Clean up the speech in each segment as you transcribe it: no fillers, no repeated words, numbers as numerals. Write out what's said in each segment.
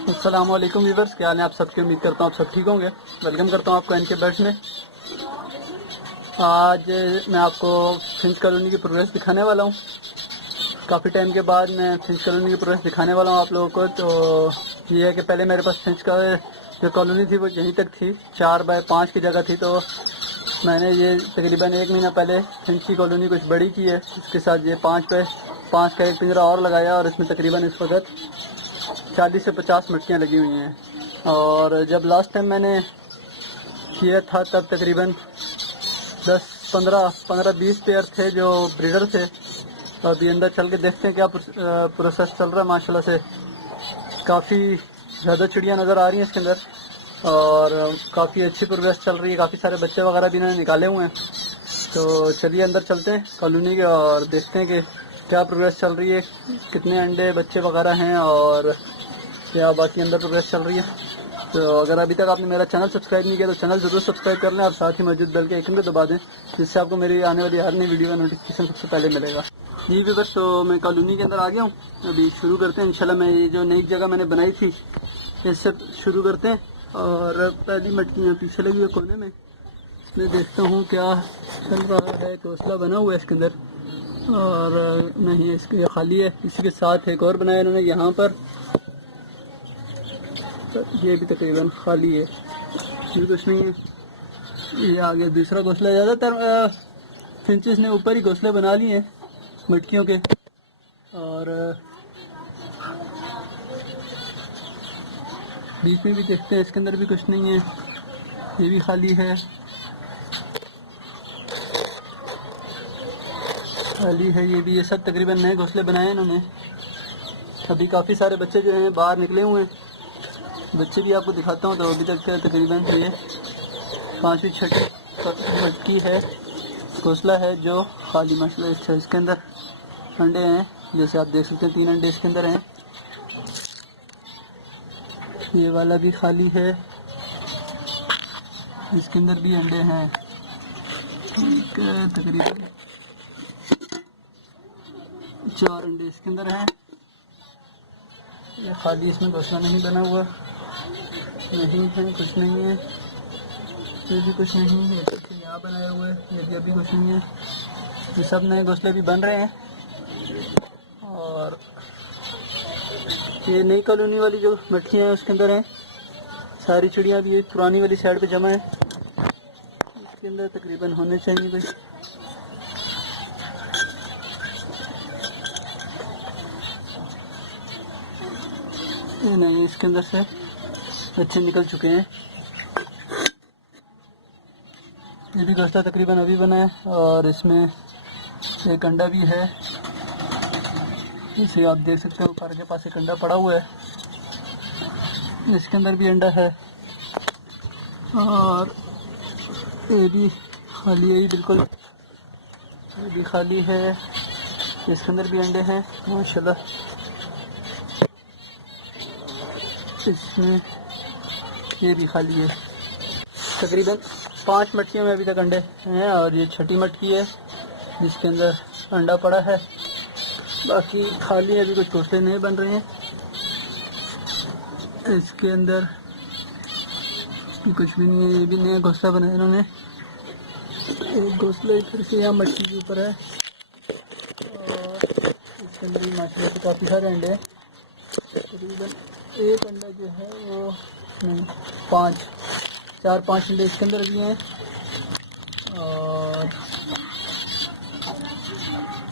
अस्सलामुअलैकुम व्यूअर्स, क्या हाल है आप सबके। उम्मीद करता हूँ आप सब ठीक होंगे। वेलकम करता हूँ आपको एनके बर्ड्स में। आज मैं आपको फिंच कॉलोनी की प्रोग्रेस दिखाने वाला हूँ। काफ़ी टाइम के बाद मैं फिंच कॉलोनी की प्रोग्रेस दिखाने वाला हूँ आप लोगों को। तो ये है कि पहले मेरे पास फिंच का जो कॉलोनी थी वो यहीं तक थी, 4 बाय 5 की जगह थी। तो मैंने ये तकरीबन 1 महीना पहले फिंच की कॉलोनी कुछ बड़ी की है। इसके साथ ये 5 बाय 5 का एक पिंजरा और लगाया और इसमें तकरीबन इस वक्त 40 से 50 मटकियाँ लगी हुई हैं। और जब लास्ट टाइम मैंने किया था तब तकरीबन 10-15-20 पेयर थे जो ब्रीडर थे। तो अभी अंदर चल के देखते हैं क्या प्रोसेस चल रहा है। माशाल्लाह से काफ़ी ज़्यादा चिड़ियाँ नज़र आ रही हैं इसके अंदर और काफ़ी अच्छी प्रोग्रेस चल रही है। काफ़ी सारे बच्चे वगैरह भी इन्होंने निकाले हुए हैं। तो चलिए अंदर चलते हैं कॉलोनी के और देखते हैं कि क्या प्रोग्रेस चल रही है, कितने अंडे बच्चे वगैरह हैं और क्या बाकी अंदर प्रोग्रेस चल रही है। तो अगर अभी तक आपने मेरा चैनल सब्सक्राइब नहीं किया तो चैनल ज़रूर सब्सक्राइब कर लें और साथ ही मौजूद बेल के आइकन को दबा दें, जिससे आपको मेरी आने वाली हर नई वीडियो का नोटिफिकेशन सबसे पहले मिलेगा। जी व्यूअर्स, तो मैं कॉलोनी के अंदर आ गया हूँ। अभी शुरू करते हैं इंशाल्लाह। मैं ये जो नई जगह मैंने बनाई थी इससे शुरू करते हैं। और पहली मटकियाँ पीछे लगी हुई कोने में, मैं देखता हूँ क्या चल रहा है। घोंसला बना हुआ है इसके अंदर और नहीं, इसके खाली है। इसी के साथ एक और बनाया इन्होंने यहाँ पर, तो ये भी तकरीबन खाली है, ये कुछ नहीं है। ये आगे दूसरा घोंसला। ज़्यादातर फिंचेस ने ऊपर ही घोंसले बना लिए हैं मटकियों के। और बीच में भी देखते हैं, इसके अंदर भी कुछ नहीं है, ये भी खाली है। खाली है ये भी। ये सब तकरीबन नए घोंसले बनाए हैं इन्होंने। अभी काफ़ी सारे बच्चे जो हैं बाहर निकले हुए हैं। बच्चे भी आपको दिखाता हूँ। तो अभी तक तकरीबन ये 5वीं-6वीं मटकी है, घोंसला है जो खाली माशाल्लाह। इसके अंदर अंडे हैं, जैसे आप देख सकते हैं 3 अंडे इसके अंदर हैं। ये वाला भी खाली है, इसके अंदर भी अंडे हैं। तकरीबन 4 अंडे इसके अंदर हैं। ये खाली, इसमें घोंसला नहीं बना हुआ, नहीं है, कुछ नहीं है। ये भी कुछ नहीं है। यहाँ बनाया हुआ है, ये भी अभी कुछ नहीं है। ये सब नए घोंसले भी बन रहे हैं। और ये नई कॉलोनी वाली जो मटकियाँ हैं उसके अंदर हैं सारी चिड़ियाँ भी। पुरानी वाली साइड पे जमा है, इसके अंदर तकरीबन होने चाहिए कोई। ये नहीं, इसके अंदर से बच्चे निकल चुके हैं। ये भी घोंसला तकरीबन अभी बना है और इसमें एक अंडा भी है। इसे आप देख सकते हो, ऊपर के पास एक अंडा पड़ा हुआ है, इसके अंदर भी अंडा है। और ये भी खाली है बिल्कुल, ये भी खाली है। इसके अंदर भी अंडे हैं माशाल्लाह। इसमें ये भी खाली है। तकरीबन 5 मटकियों में अभी तक अंडे हैं और ये 6ठी मटकी है जिसके अंदर अंडा पड़ा है। बाकी खाली है, अभी कुछ घोंसले नहीं बन रहे हैं। इसके अंदर कुछ भी नहीं है, ये भी नया घोंसला बनाया इन्होंने। एक घोंसला इधर से यहाँ मटकी के ऊपर है और इसके अंदर भी माशाल्लाह से काफ़ी सारे अंडे हैं। तकरीबन एक अंडा जो है वो नहीं, 4-5 अंडे इसके अंदर भी हैं। और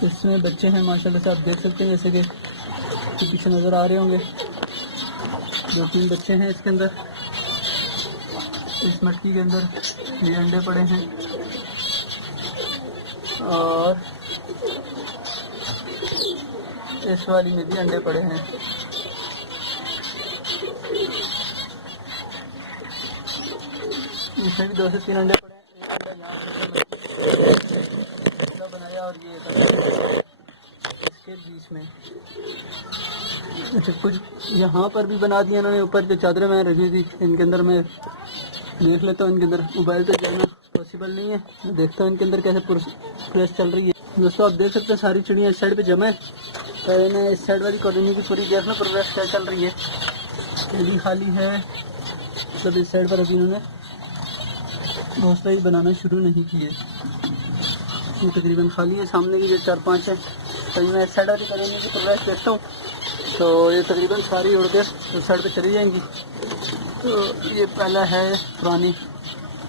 इसमें बच्चे हैं माशाल्लाह से, आप देख सकते हैं जैसे कि पीछे नज़र आ रहे होंगे। 2-3 बच्चे हैं इसके अंदर। इस मटकी के अंदर ये अंडे पड़े हैं और इस वाली में भी अंडे पड़े हैं। इसमें भी 2 से 3 अंडे पड़े हैं। एक अंडा यहाँ बनाया और ये इसके बीच में। अच्छा, कुछ यहाँ पर भी बना दिया इन्होंने। ऊपर जो चादरें मैंने रखी थी इनके अंदर मैं देख लेता हूँ। इनके अंदर मोबाइल तो जाना पॉसिबल नहीं है, मैं देखता हूँ इनके अंदर कैसे प्रेस चल रही है। दोस्तों आप देख सकते हैं सारी चिड़ियाँ इस साइड पे जमा है। तो इन्हें इस साइड वाली कॉलोनी की पूरी देख लो प्रोग्रेस क्या चल रही है। ये भी खाली है, सब इस साइड पर अभी इन्होंने घोंसला ही बनाना शुरू नहीं किए। ये तकरीबन खाली है, सामने की जो 4-5 है। तो मैं इस साइड वाली कॉलोनी की प्रोग्रेस देखता हूँ, तो ये तकरीबन सारी उड़ के उस साइड पर चली जाएंगी। तो ये पहला है पुरानी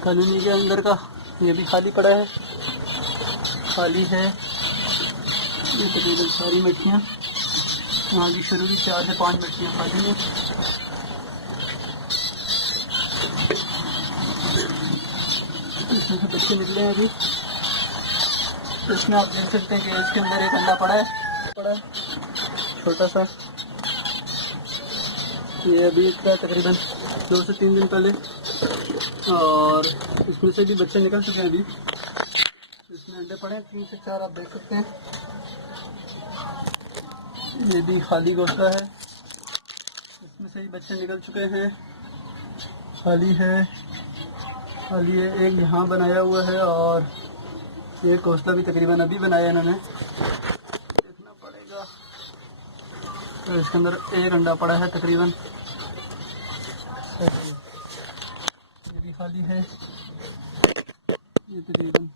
कॉलोनी के अंदर का, ये भी खाली पड़ा है, खाली है। ये तकरीबन सारी मिट्टियाँ यहाँ की शुरू की 4 से 5 मिट्टियाँ खाली हैं। इसमें से बच्चे निकले हैं अभी। इसमें आप देख सकते हैं कि इसके अंदर एक अंडा पड़ा है छोटा सा। ये अभी इसका तकरीबन 2 से 3 दिन पहले, और इसमें से भी बच्चे निकल चुके हैं। अभी इसमें अंडे पड़े हैं 3 से 4, आप देख सकते हैं। ये भी खाली घोंसला है, इसमें से भी बच्चे निकल चुके हैं, खाली है। खाली है, एक यहाँ बनाया हुआ है और एक घोंसला भी तकरीबन अभी बनाया इन्होंने, देखना पड़ेगा। तो इसके अंदर एक अंडा पड़ा है तकरीबन। ये भी खाली है, ये तकरीबन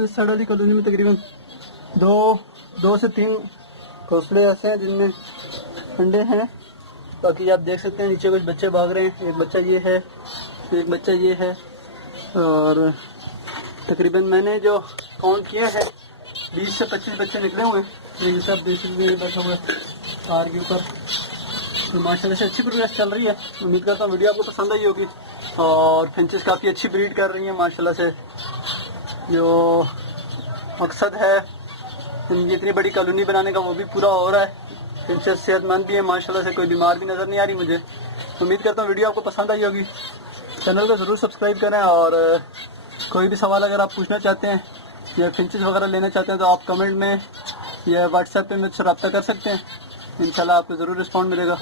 इस साइड वाली कॉलोनी में तकरीबन दो से 3 घोंसले ऐसे हैं जिनमें अंडे हैं। बाकी आप देख सकते हैं नीचे कुछ बच्चे भाग रहे हैं। एक बच्चा ये है, एक बच्चा ये है, और तकरीबन मैंने जो काउंट किया है 20 से 25 बच्चे निकले हुए हैं। जैसे आप देख सकते हैं बैठा हुआ है कार के ऊपर। तो माशाल्लाह से अच्छी प्रोग्रेस चल रही है। उम्मीद करता हूँ वीडियो आपको पसंद आई होगी, और फिंचेस काफ़ी अच्छी ब्रीड कर रही हैं माशाल्लाह से। जो मकसद है इनकी इतनी बड़ी कॉलोनी बनाने का वो भी पूरा हो रहा है। फिंचेस सेहतमंद भी है माशाल्लाह से, कोई बीमार भी नज़र नहीं आ रही मुझे। उम्मीद करता हूँ वीडियो आपको पसंद आई होगी। चैनल को ज़रूर सब्सक्राइब करें, और कोई भी सवाल अगर आप पूछना चाहते हैं या फिंचेस वगैरह लेना चाहते हैं तो आप कमेंट में या व्हाट्सएप पे मुझसे रब्ता कर सकते हैं। इंशाल्लाह आपको ज़रूर रिस्पॉन्ड मिलेगा।